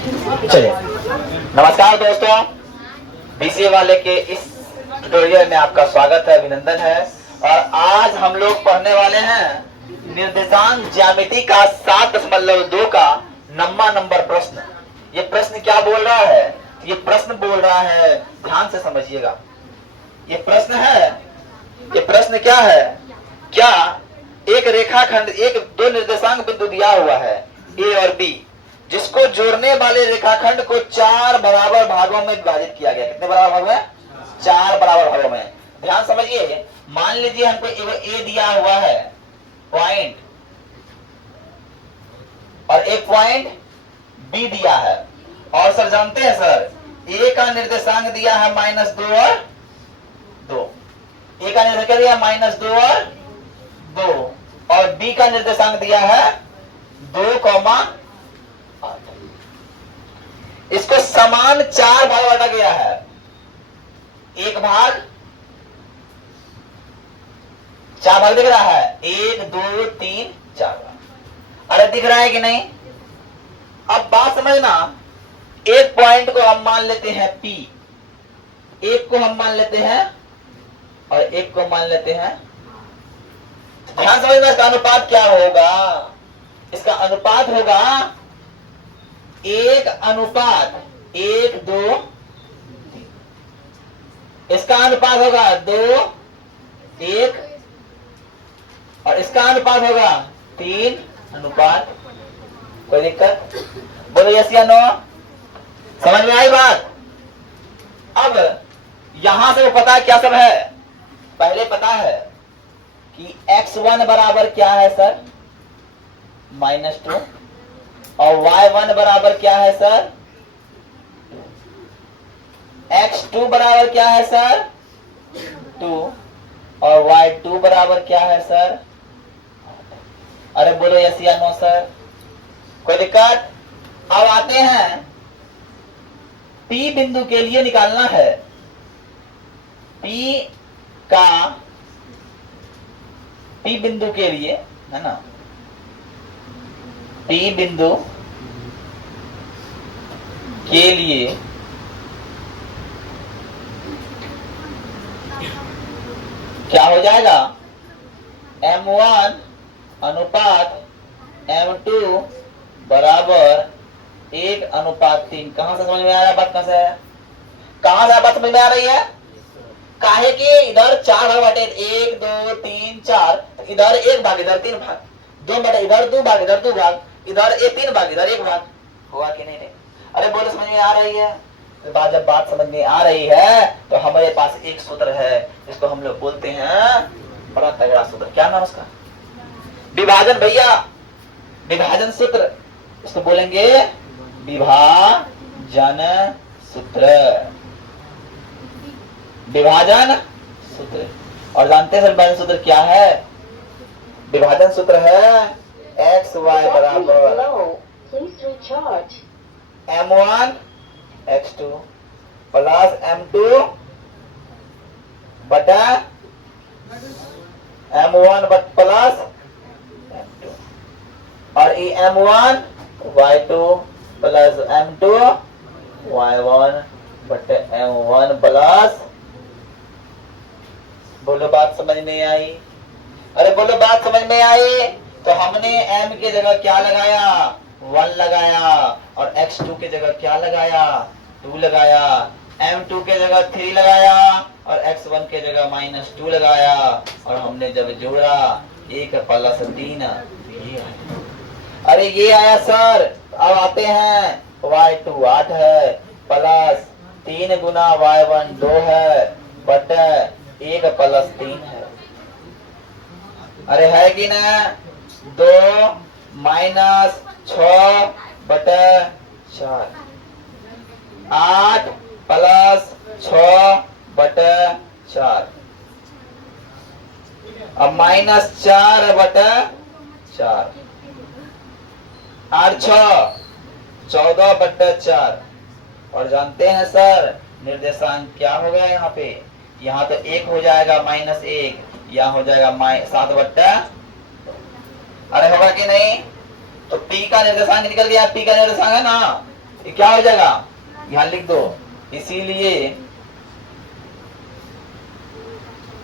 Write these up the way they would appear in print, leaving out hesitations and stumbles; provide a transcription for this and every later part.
चलिए, नमस्कार दोस्तों, बीसीए वाले के इस ट्यूटोरियल में आपका स्वागत है, अभिनंदन है। और आज हम लोग पढ़ने वाले हैं निर्देशांक ज्यामिति का 7.2 का नम्मा नंबर प्रश्न। ये प्रश्न क्या बोल रहा है? ये प्रश्न बोल रहा है, ध्यान से समझिएगा। ये प्रश्न है, ये प्रश्न क्या है? क्या एक रेखाखंड, एक दो निर्देशांक बिंदु दिया हुआ है ए और बी, जिसको जोड़ने वाले रेखाखंड को 4 बराबर भागों में विभाजित किया गया। कितने बराबर भागों में? 4 बराबर भागों में। ध्यान समझिए, मान लीजिए हमको ए दिया हुआ है पॉइंट, और एक पॉइंट बी दिया है। और सर जानते हैं सर, ए का निर्देशांक दिया है -2 और 2। ए का निर्देशांक दिया है -2 और 2, और बी का निर्देशांक दिया है 2, इसको समान 4 भाग बांटा गया है। एक भाग 4 भाग दिख रहा है, 1 2 3 4 भाग। अरे दिख रहा है कि नहीं? अब बात समझना, एक पॉइंट को हम मान लेते हैं P, एक को हम मान लेते हैं और एक को मान लेते हैं। ध्यान समझना, इसका अनुपात क्या होगा? इसका अनुपात होगा 1:1 2 3। इसका अनुपात होगा 2:1, और इसका अनुपात होगा 3:। कोई दिक्कत? बोलो यस या नो। समझ में आई बात? अब यहां से वो पता है क्या सब है? पहले पता है कि x1 बराबर क्या है सर? -2। और y1 बराबर क्या है सर? x2 बराबर क्या है सर? 2। और y2 बराबर क्या है सर? अरे बोलो यस या नो सर। कोई दिक्कत? अब आते हैं, P बिंदु के लिए निकालना है। P बिंदु के लिए है ना, P बिंदु के लिए क्या हो जाएगा? M1 अनुपात M2 बराबर 1:3। कहां से समझ में आ रहा है बात? कहां से है? कहां से बात समझ में आ रही है? काहे कि इधर 4 भाग बांटे, 1 2 3 4, इधर 1 भाग, इधर 3 भाग, 2 बांटे, इधर 2 भाग, इधर 2 भाग, इधर 3 भाग, इधर 1 भाग। हुआ कि नहीं? अरे बोलो, समझ में आ रही है? तो जब बात समझ में आ रही है तो हमारे पास एक सूत्र है, जिसको हम लोग बोलते हैं बड़ा तगड़ा सूत्र। क्या नाम उसका? विभाजन भैया, विभाजन सूत्र। इसको बोलेंगे विभाजन सूत्र, विभाजन सूत्र। और जानते हैं सर विभाजन सूत्र क्या है? विभाजन सूत्र है x y बराबर M1 x2 प्लस M2 बटा M1 प्लस M2, और ये M1 y2 plus M2 y1 बटे M1 प्लस। बोलो बात समझ में आई? अरे बोलो बात समझ में आई? तो हमने m की जगह क्या लगाया? 1 लगाया, और x2 की जगह क्या लगाया? 2 लगाया, m2 के जगह 3 लगाया, और x1 के जगह -2 लगाया, और हमने जब जोड़ा 1 + 3 ये आया। अरे ये आया सर। अब आते हैं, y2 8 है, प्लस 3 गुना y1 2 है, बटे 1 + 3 है। अरे है कि ना? 2 - 6 बटे 4, 8 + 6 बटे 4, अब -4 बटे 4, 8 6 14 बटे 4। और जानते हैं सर निर्देशांक क्या हो गया? यहाँ पे, यहाँ तो 1 हो जाएगा -1, यहाँ हो जाएगा 7 बट्टा। अरे होगा कि नहीं? तो P का निर्देशांक निकल गया। P का निर्देशांक है ना ये क्या हो जाएगा, यहां लिख दो। इसीलिए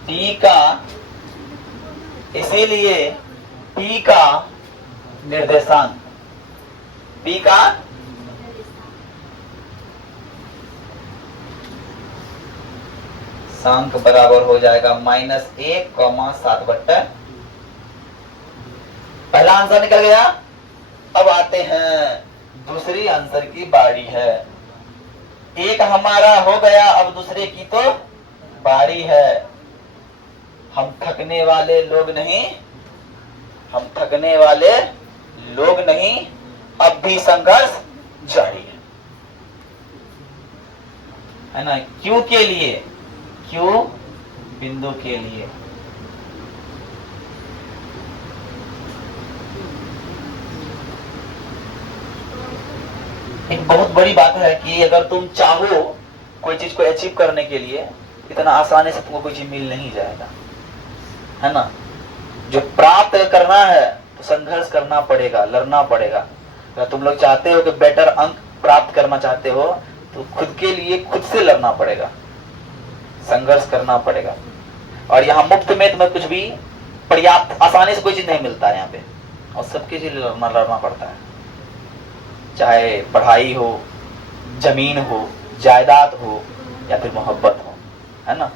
p का निर्देशांक, p का सांक बराबर हो जाएगा -1,7/। पहला आंसर निकल गया। अब आते हैं दूसरी आंसर की बारी है। एक हमारा हो गया, अब दूसरे की तो बारी है। हम थकने वाले लोग नहीं, हम थकने वाले लोग नहीं, अब भी संघर्ष जारी है ना। क्यों के लिए, क्यों बिंदु के लिए। एक बहुत बड़ी बात है कि अगर तुम चाहो कोई चीज को अचीव करने के लिए, इतना आसानी से तुमको कोई चीज मिल नहीं जाएगा, है ना। जो प्राप्त करना है तो संघर्ष करना पड़ेगा, लड़ना पड़ेगा। अगर तुम लोग चाहते हो कि बेटर अंक प्राप्त करना चाहते हो तो खुद के लिए खुद से लड़ना पड़ेगा, संघर्ष करना पड़ेगा। और यहाँ मुफ्त में तुम्हें कुछ भी पर्याप्त आसानी से कोई चीज नहीं मिलता है यहाँ पे, और सबके लिए लड़ना पड़ता है। चाहे पढ़ाई हो, जमीन हो, जायदाद हो या फिर मोहब्बत हो, है ना,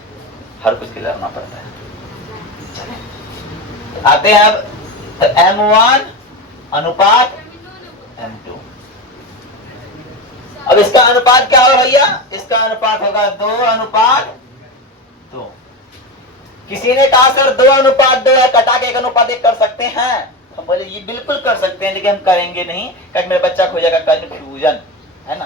हर कुछ के लिए लड़ना पड़ता है। आते हैं अब M1 अनुपात M2। अब इसका अनुपात क्या होगा भैया, इसका अनुपात होगा 2:2। किसी ने कहा सर 2:2 है, कटा के 1:1 कर सकते हैं। हम बोले ये बिल्कुल कर सकते हैं, लेकिन हम करेंगे नहीं, क्योंकि मेरा बच्चा हो जाएगा कंफ्यूजन, है ना,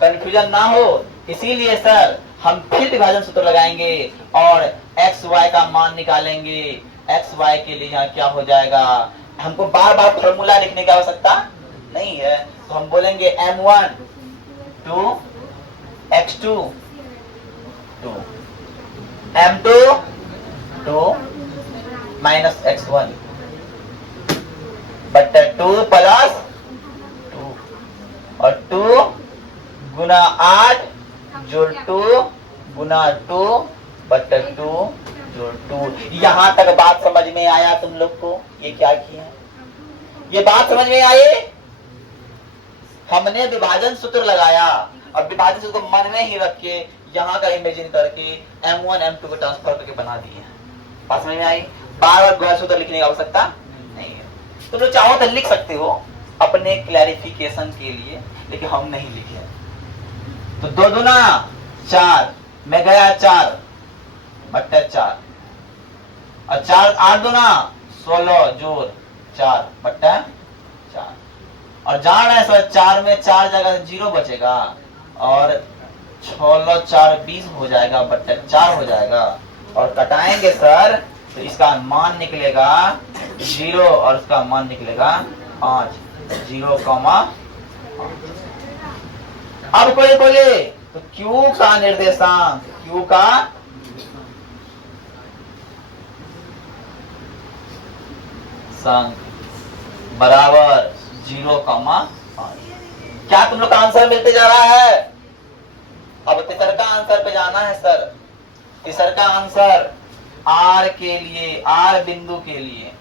कंफ्यूजन ना हो। इसीलिए सर हम फिर विभाजन सूत्र लगाएंगे और एक्स वाई का मान निकालेंगे। एक्स वाई के लिए यहाँ क्या हो जाएगा, हमको बार बार फॉर्मूला लिखने की आवश्यकता नहीं है, तो हम बोलेंगे M1 2 x2 2 M2 2 minus x1 बट्टा 2 प्लस 2 और 2 गुना 8 जोड़ 2 गुना 2 बट्टा 2 जोड़ 2। यहां तक बात समझ में आया तुम लोग को, ये क्या किया, ये बात समझ में आई। हमने विभाजन सूत्र लगाया, अब विभाजन सूत्र को मन में ही रख के यहाँ का इमेजिन करके M1 M2 को ट्रांसफर करके बना दिए। बात समझ में आई। बार बार गुणा सूत्र लिखने की आवश्यकता नहीं है। तुम लोग चाहो तो लिख सकते हो अपने क्लैरिफिकेशन के लिए, लेकिन हम नहीं लिखे। तो 2 दूना 4 में गया 4 बट्टा 4 और 4 8 दूना 16 जोड़ 4 बट्टा 4। और जान रहे हैं सर 4 में 4 जगह 0 बचेगा और 16 4 20 हो जाएगा बट्टा 4 हो जाएगा। और कटाएंगे सर तो इसका मान निकलेगा 0 और इसका मान निकलेगा 5, 0, अब कोई बोले तो Q का निर्देशांक, Q का संक बराबर 0, क्या तुम लोग का आंसर मिलते जा रहा है। अब तीसर का आंसर पे जाना है सर। तीसर का आंसर R के लिए, R बिंदु के लिए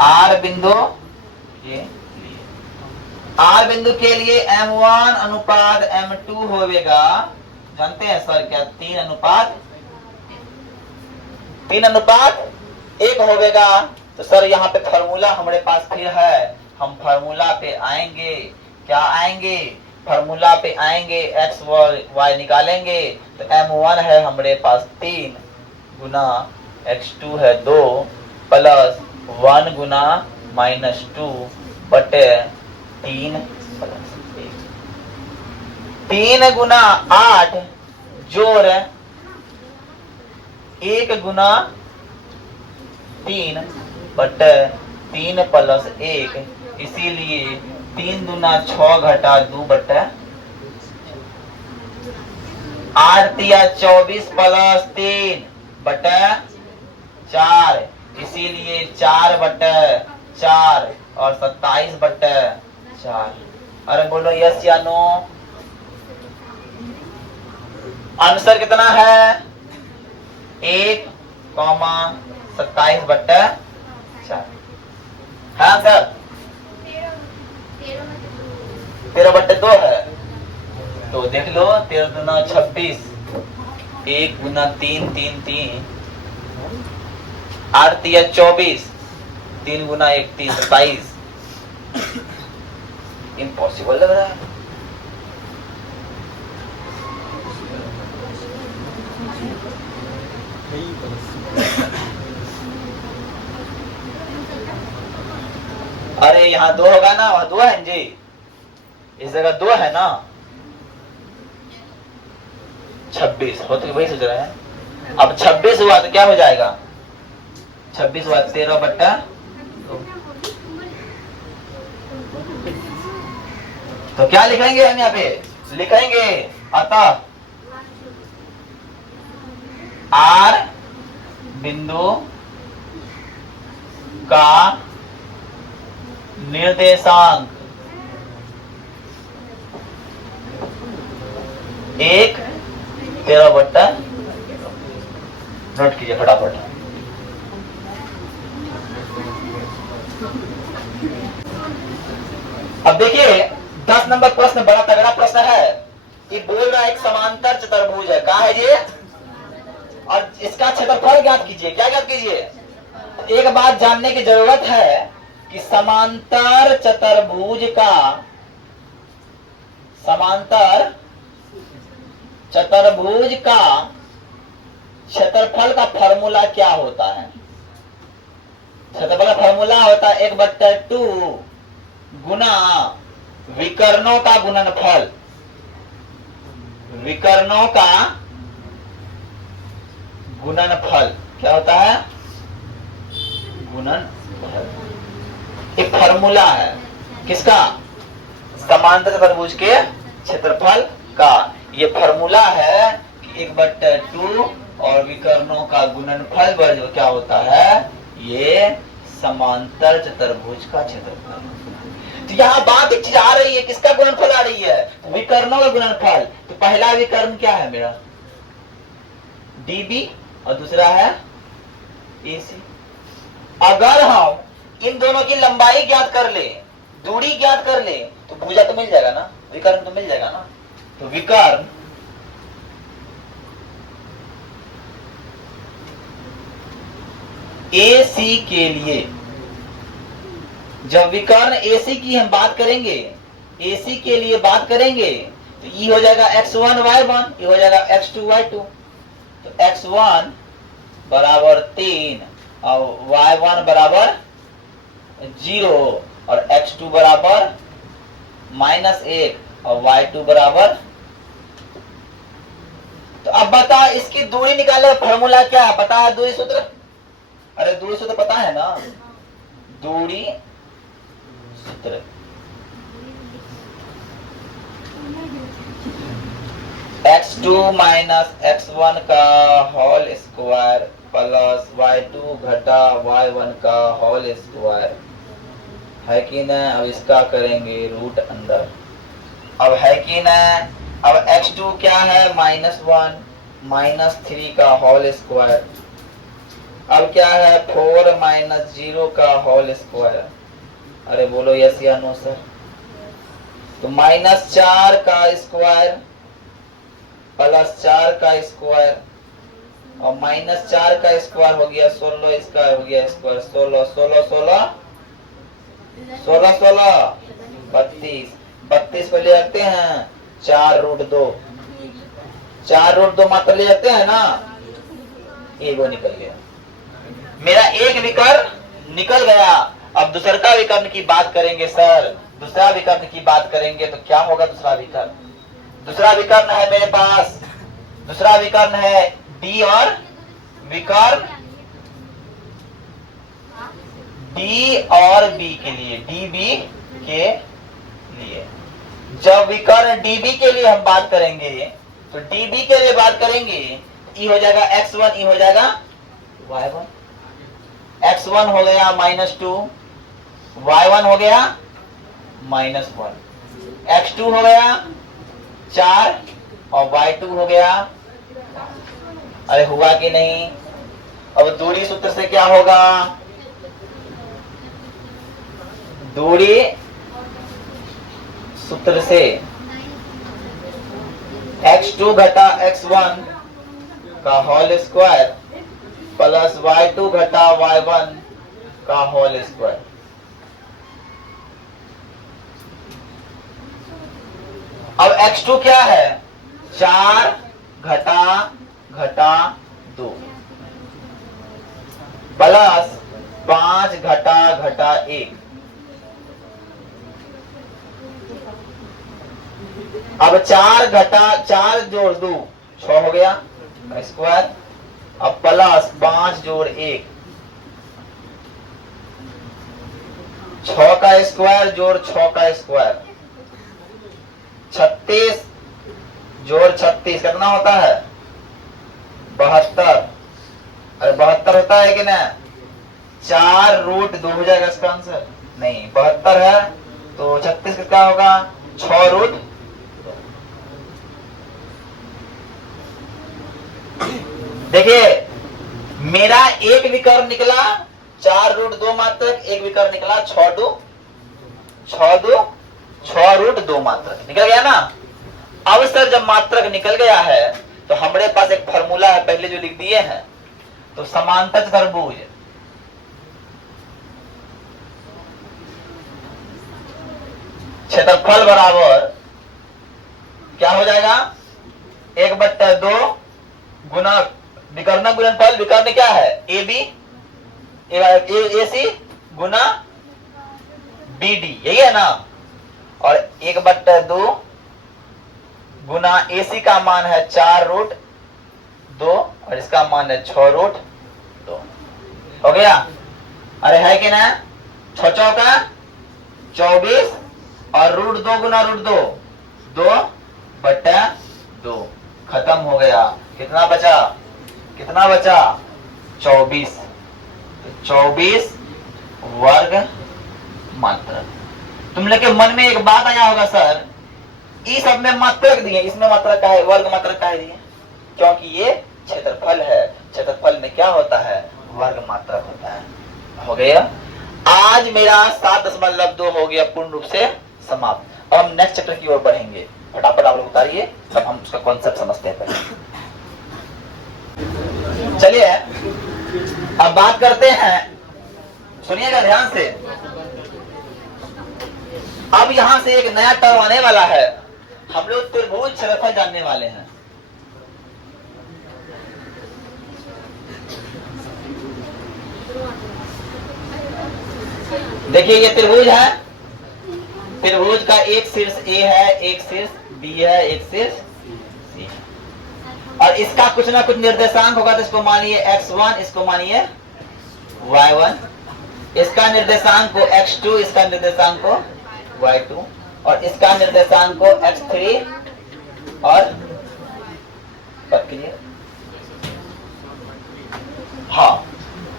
R बिंदु के लिए, R बिंदु के लिए M1 अनुपात M2 होगा। जानते हैं सर क्या 3:1 होगा। तो सर यहाँ पे फार्मूला हमारे पास फिर है, हम फार्मूला पे आएंगे। क्या आएंगे, फार्मूला पे आएंगे, एक्स वाई निकालेंगे। तो M1 है हमारे पास 3 गुना x2 है 2 प्लस 1 गुना -2 बटे 3 प्लस 1। 3 गुना 8 जोड़ 1 गुना 3 बटे 3 प्लस 1, इसीलिए 3 दूना 6 घटा 2 बटे 8 या 24 प्लस 3 बटे 4। इसीलिए 4/4 और 27/4। अरे बोलो यस या नो। आंसर कितना है? 1,27/4 है आंसर। 13/2 है। तो देख लो 13 दूना 26, 1 गुना 3 3 3, 8 तिया 24, 3 गुना 1 3 27। इम्पॉसिबल लग रहा है। अरे यहाँ 2 होगा ना, वहाँ 2 है जी, इस जगह 2 है ना। 26 हो तो वही सोच रहे हैं। अब 26 हुआ तो क्या हो जाएगा? 26 हुआ 13/2। तो क्या लिखेंगे हम यहाँ पे? लिखेंगे अतः R बिंदु का निर्देशांक 1/13। नोट कीजिए फटाफट। अब देखिए 10 नंबर प्रश्न बड़ा तगड़ा प्रश्न है। ये बोल रहा है एक समांतर चतुर्भुज है। कहा है ये? और इसका क्षेत्रफल ज्ञात कीजिए। क्या ज्ञात कीजिए? एक बात जानने की जरूरत है कि समांतर चतुर्भुज का क्षेत्रफल का फॉर्मूला क्या होता है? क्षेत्रफल का फॉर्मूला होता है 1/2 गुना विकर्णों का गुणनफल। विकर्णों का गुणनफल क्या होता है? गुणनफल एक फॉर्मूला है। किसका? समांतर चतुर्भुज के क्षेत्रफल का। ये फॉर्मूला है कि 1/2 और विकर्णों का गुणनफल जो क्या होता है? ये समांतर चतुर्भुज का क्षेत्रफल। तो यहाँ बात एक चीज आ रही है, किसका गुणनफल आ रही है? विकर्णों का गुणनफल। तो पहला विकर्ण क्या है मेरा? डीबी और दूसरा है एसी। अगर हम इन दोनों की लंबाई ज्ञात कर ले, दूरी ज्ञात कर ले, तो भुजा तो मिल जाएगा ना, विकर्ण तो मिल जाएगा ना। तो विकर्ण AC के लिए, जब विकर्ण AC की हम बात करेंगे, AC के लिए बात करेंगे, तो ये हो जाएगा x1 y1, ये हो जाएगा x2 y2। तो x1 बराबर 3 और y1 बराबर 0 और x2 बराबर -1 और y2 बराबर। तो अब बता इसकी दूरी निकाले, फॉर्मूला क्या है? पता है दूरी सूत्र? अरे दूरी सूत्र पता है ना? दूरी सूत्र x2 माइनस x1 का होल स्क्वायर प्लस y2 घटा y1 का होल स्क्वायर है कि ना। अब इसका करेंगे रूट अंदर। अब है कि ना। अब x2 क्या है? -1 -3 का होल स्क्वायर। अब क्या है? 4 - 0 का होल स्क्वायर। अरे बोलो यस या नो सर। तो -4 का स्क्वायर प्लस 4 का स्क्वायर और -4 का स्क्वायर हो गया 16, इसका हो गया स्क्वायर 16 16 16 16 16 32। 32 को ले आते हैं 4√2। 4√2 मात्र ले आते हैं ना। एगो निकल गया। मेरा एक विकर्ण निकल गया। अब दूसरा विकर्ण की बात करेंगे सर। दूसरा विकर्ण की बात करेंगे तो क्या होगा? दूसरा विकर्ण, दूसरा विकर्ण है मेरे पास। दूसरा विकर्ण है डी और विकर्ण डी और बी के लिए, डीबी के लिए। जब विकर्ण डीबी के लिए हम बात करेंगे तो डीबी के लिए बात करेंगे, ई हो जाएगा x1, ई हो जाएगा y1। x1 हो गया -2, y1 हो गया -1, x2 हो गया 4 और y2 हो गया, अरे हुआ कि नहीं। अब दूरी सूत्र से क्या होगा, दूरी सूत्र से x2 घटा x1 का होल स्क्वायर प्लस y2 घटा y1 का होल स्क्वायर। अब x2 क्या है, 4 घटा घटा 2 प्लस 5 घटा घटा 1। अब 4 घटा 4 जोड़ 2 6 हो गया स्क्वायर, अब प्लस 5 जोड़ 1 6 का स्क्वायर जोड़ 6 का स्क्वायर, 36 जोड़ 36 कितना होता है 72। अरे 72 होता है कि ना, 4 रूट 2 हो जाएगा इसका आंसर, नहीं 72 है तो 36 कितना होगा 6 रूट। देखिए मेरा एक विकर्ण निकला 4 रूट 2 मात्रक, एक विकर्ण निकला 6 रूट 2 मात्रक निकल गया ना। अब सर जब मात्रक निकल गया है तो हमारे पास एक फॉर्मूला है, पहले जो लिख दिए हैं, तो समांतर चतुर्भुज क्षेत्रफल बराबर क्या हो जाएगा 1/2 गुना विकर्ण गुणनफल, विकर्ण क्या है AC गुना BD, यही है ना। और 1/2 गुना AC का मान है 4 रूट 2 और इसका मान है 6 रूट 2, हो गया। अरे है कि ना, 6 चौका 24 और रूट 2 गुना रूट 2 2/2, खत्म हो गया। कितना बचा 24, तो 24 वर्ग मात्रक। तुम लोग के मन में एक बात आया होगा सर, इस सब में मात्रक दिए, इसमें मात्रक का है, वर्ग मात्रक का है दिए, क्योंकि ये क्षेत्रफल है, क्षेत्रफल में क्या होता है वर्ग मात्रक होता है। हो गया, आज मेरा 7.2 हो गया पूर्ण रूप से समाप्त। अब हम नेक्स्ट चैप्टर की ओर बढ़ेंगे, फटाफट आप लोग उतारिए, तब हम उसका कॉन्सेप्ट समझते हैं पहले। चलिए अब बात करते हैं, सुनिएगा ध्यान से। अब यहां से एक नया टर्म आने वाला है, हम लोग त्रिभुज क्षेत्रफल जानने वाले हैं। देखिए ये त्रिभुज है, त्रिभुज का एक शीर्ष A है, एक शीर्ष B है, एक शीर्ष C है, और इसका कुछ ना कुछ निर्देशांक होगा, तो इसको मानिए x1, इसको मानिए y1, इसका निर्देशांक को x2, इसका निर्देशांक को y2, और इसका निर्देशांक को x3 और क्लियर। हाँ,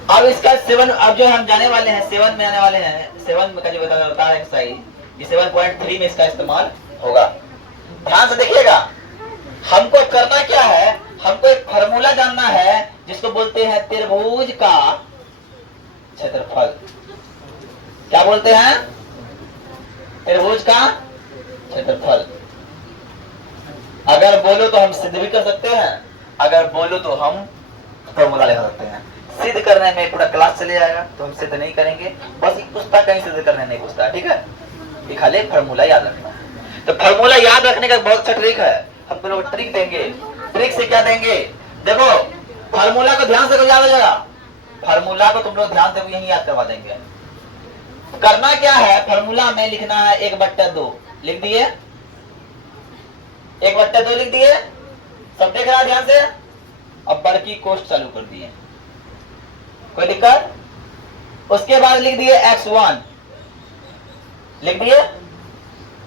अब इसका 7, अब जो हम जाने वाले हैं 7 में आने वाले हैं, 7 में का जो बता है एक्सरसाइज, ये 7.3 में इसका इस्तेमाल होगा। ध्यान से देखिएगा, हमको करना क्या है, हमको एक फार्मूला जानना है जिसको बोलते हैं त्रिभुज का क्षेत्रफल। क्या बोलते हैं, त्रिभुज का क्षेत्रफल। अगर बोलो तो हम सिद्ध भी कर सकते हैं, अगर बोलो तो हम फॉर्मूला लगा सकते हैं। सिद्ध करने में पूरा क्लास चले जाएगा, तो हम सिद्ध नहीं करेंगे, बस एक पुस्तक कहीं सिद्ध करने नहीं पूछता, ठीक है। ये खाली फॉर्मूला याद रखना है। तो फॉर्मूला याद रखने का बहुत अच्छा ट्रिक है, हम लोग ट्रिक देंगे। ट्रिक से क्या देंगे, देखो फॉर्मूला को ध्यान से याद हो जाएगा, फॉर्मूला को तुम लोग ध्यान से यही याद करवा देंगे। करना क्या है, फॉर्मूला में लिखना है 1/2, लिख दिए 1/2 लिख दिए, सब देख रहा ध्यान से। अब बड़की कोष्ठ चालू कर दिए, कोई दिक्कत। उसके बाद लिख दिए x1, लिख दिए,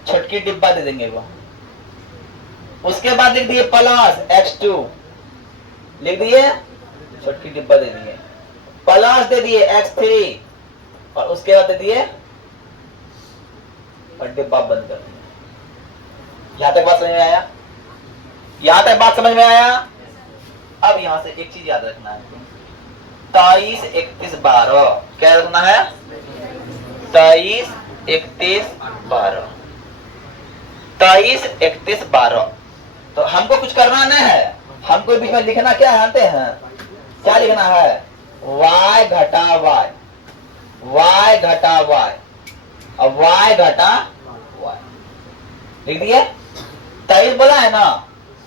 छोटकी डिब्बा दे देंगे वो। उसके बाद लिख दिए प्लस x2, लिख दिए, छोटकी डिब्बा दे दिए। प्लस दे दिए x3 और उसके बाद दे दिए और डिब्बा बंद कर दिया। यहां तक बात समझ में आया? यहां तक बात समझ में आया? अब यहां से एक चीज याद रखना है, 23, 31, 12 क्या रखना है? 23, 31, 12 23, 31, 12। तो हमको कुछ करना नहीं है, हमको बीच में लिखना क्या जानते हैं? क्या लिखना है? y घटा y, y घटा y और y घटा y लिख दिए। 23 बोला है ना,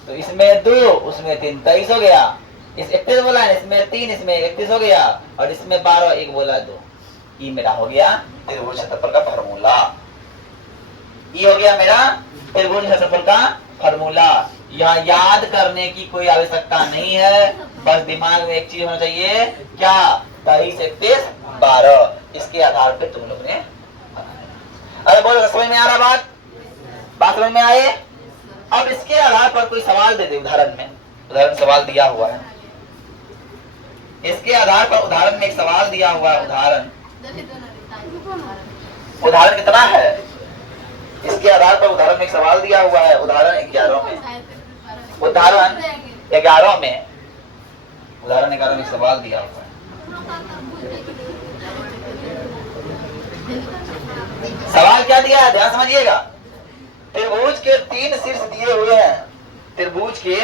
तो इसमें 2 उसमें 3 23 हो गया। इस 31 बोला है, इसमें 3 इसमें 31 हो गया और इसमें 12 1 बोला 2। ये मेरा हो गया त्रिभुज क्षेत्रफल का फार्मूला। ये हो गया मेरा त्रिभुज क्षेत्रफल का फार्मूला। यहाँ याद करने की कोई आवश्यकता नहीं है, बस दिमाग में एक चीज होना चाहिए, क्या? 23, 31, 12 इसके आधार पे तुम लोग ने। अरे बोलो, समझ में आ रहा बात समझ में आए? अब इसके आधार पर कोई सवाल दे दे, उदाहरण सवाल दिया हुआ है, इसके आधार पर उदाहरण में एक सवाल दिया हुआ है। उदाहरण कितना है? इसके आधार पर उदाहरण में एक सवाल दिया हुआ है। उदाहरण 11 में, उदाहरण 11 में, उदाहरण 11 में सवाल दिया हुआ है। सवाल क्या दिया है? ध्यान समझिएगा। त्रिभुज के 3 शीर्ष दिए हुए हैं, त्रिभुज के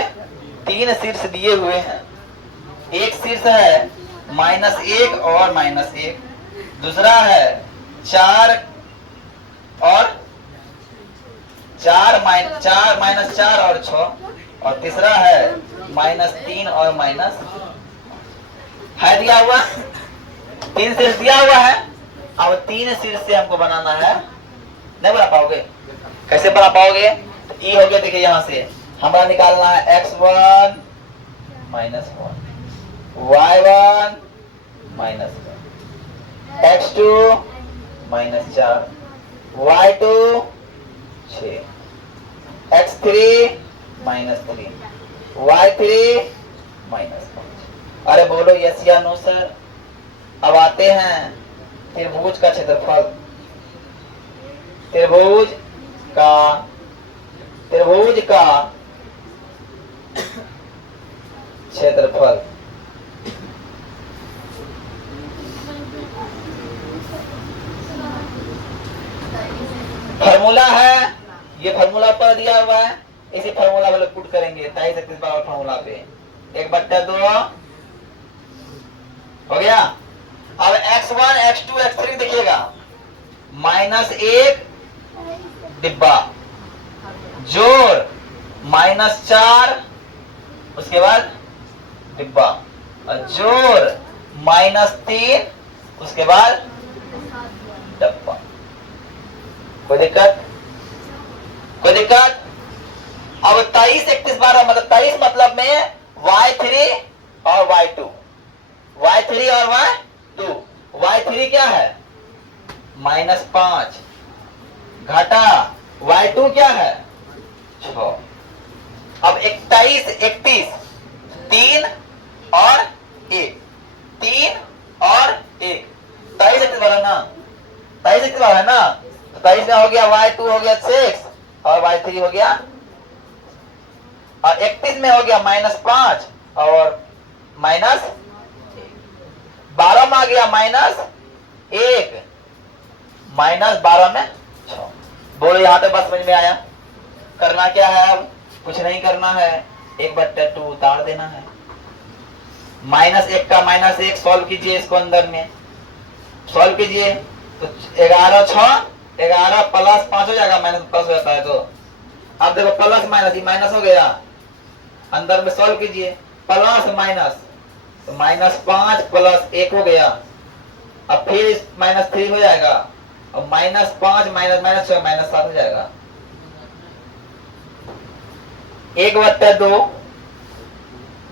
3 शीर्ष दिए हुए हैं। एक शीर्ष है -1 और -1, दूसरा है 4 और 4 -4 और 6 और तीसरा है -3 और माइनस है दिया हुआ। 3 शीर्ष दिया हुआ है। अब 3 शीर्ष से हमको बनाना है। नहीं बना पाओगे? कैसे बना पाओगे? तो ये हो गया, देखिए यहां से हमारा निकालना है x1 -1, y1 -1, x2 -4, y2 6, x3 -3, y3 -5। अरे बोलो यस या नो सर। अब आते हैं त्रिभुज का क्षेत्रफल। त्रिभुज का क्षेत्रफल। फार्मूला है, ये फार्मूला पर दिया हुआ है, इसी फार्मूला वाले पुट करेंगे 23, 31, 12 फार्मूला पे 1/2 हो गया। अब x1, x2, x3 देखिएगा, -1 डिब्बा जोड़ -4 उसके बाद डिब्बा और जोड़ -3 उसके बाद डब्बा। कोई दिक्कत? कोई दिक्कत? अब 23, 31, 12 मतलब 23 मतलब में y3 और y2, y3 और y2। y3 क्या है? -5 घटा y2 क्या है? 6। अब 21, 31 3 और 1, 3 और 1 23 31 वाला ना, 23 31 वाला है ना, तो 23 में हो गया y2 हो गया 6 और y3 हो गया, और 31 में हो गया -5 और -1, 12 में आ गया -1 -12 में 6। बोलो यहां तक बात समझ में आया? करना क्या है? अब कुछ नहीं करना है, 1/2 उतार देना है। -1 का -1 सॉल्व कीजिए, इसको अंदर में सॉल्व कीजिए तो 11 6 11 प्लस 5 हो जाएगा, माइनस प्लस हो जाता है। तो अब देखो प्लस माइनस, ये माइनस हो गया, अंदर में सॉल्व कीजिए, प्लस माइनस तो -5 + 1 हो गया। अब फिर -3 हो जाएगा और -5 -6 -7 हो जाएगा। 1/2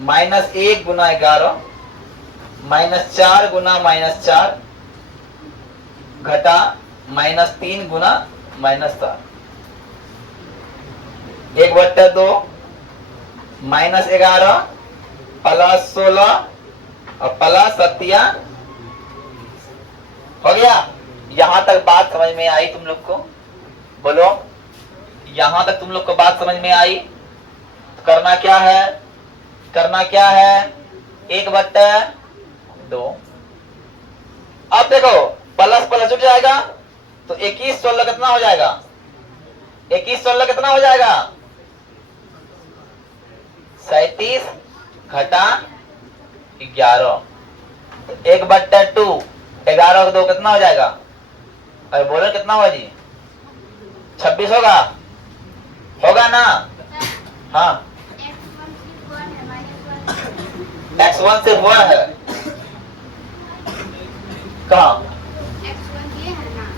-1 गुना 11 -4 गुना -4 घटा -3 गुना -7। 1/2 -11 + 16 और +7 हो गया? यहां तक बात समझ में आई तुम लोग को? बोलो, यहां तक तुम लोग को बात समझ में आई? तो करना क्या है? करना क्या है? 1/2। अब देखो, प्लस प्लस जुट जाएगा तो 21 16 कितना हो जाएगा? 21 16 कितना हो जाएगा? 37 घटा 11। 1/2, 11 का 2 कितना हो जाएगा? अरे बोलो कितना होगा जी? 26 होगा? होगा ना? हाँ, x1 सिर्फ 1 है। कहाँ?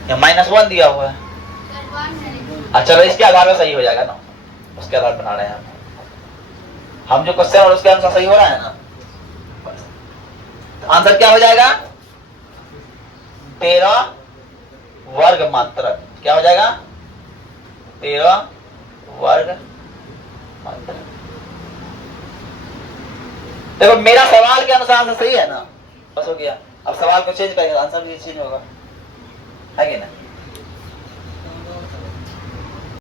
-1 दिया हुआ है। अच्छा चलो, इसके आधार पर सही हो जाएगा ना, उसके आधार बना रहे हैं हम जो क्वेश्चन और उसके अनुसार सही हो रहा है ना। आंसर क्या हो जाएगा? 13 वर्ग मात्रक। क्या हो जाएगा? 13 वर्ग मात्रक। देखो मेरा सवाल के अनुसार आंसर सही है ना, बस हो गया। अब सवाल को चेंज करेंगे, आंसर भी चेंज होगा, है कि ना?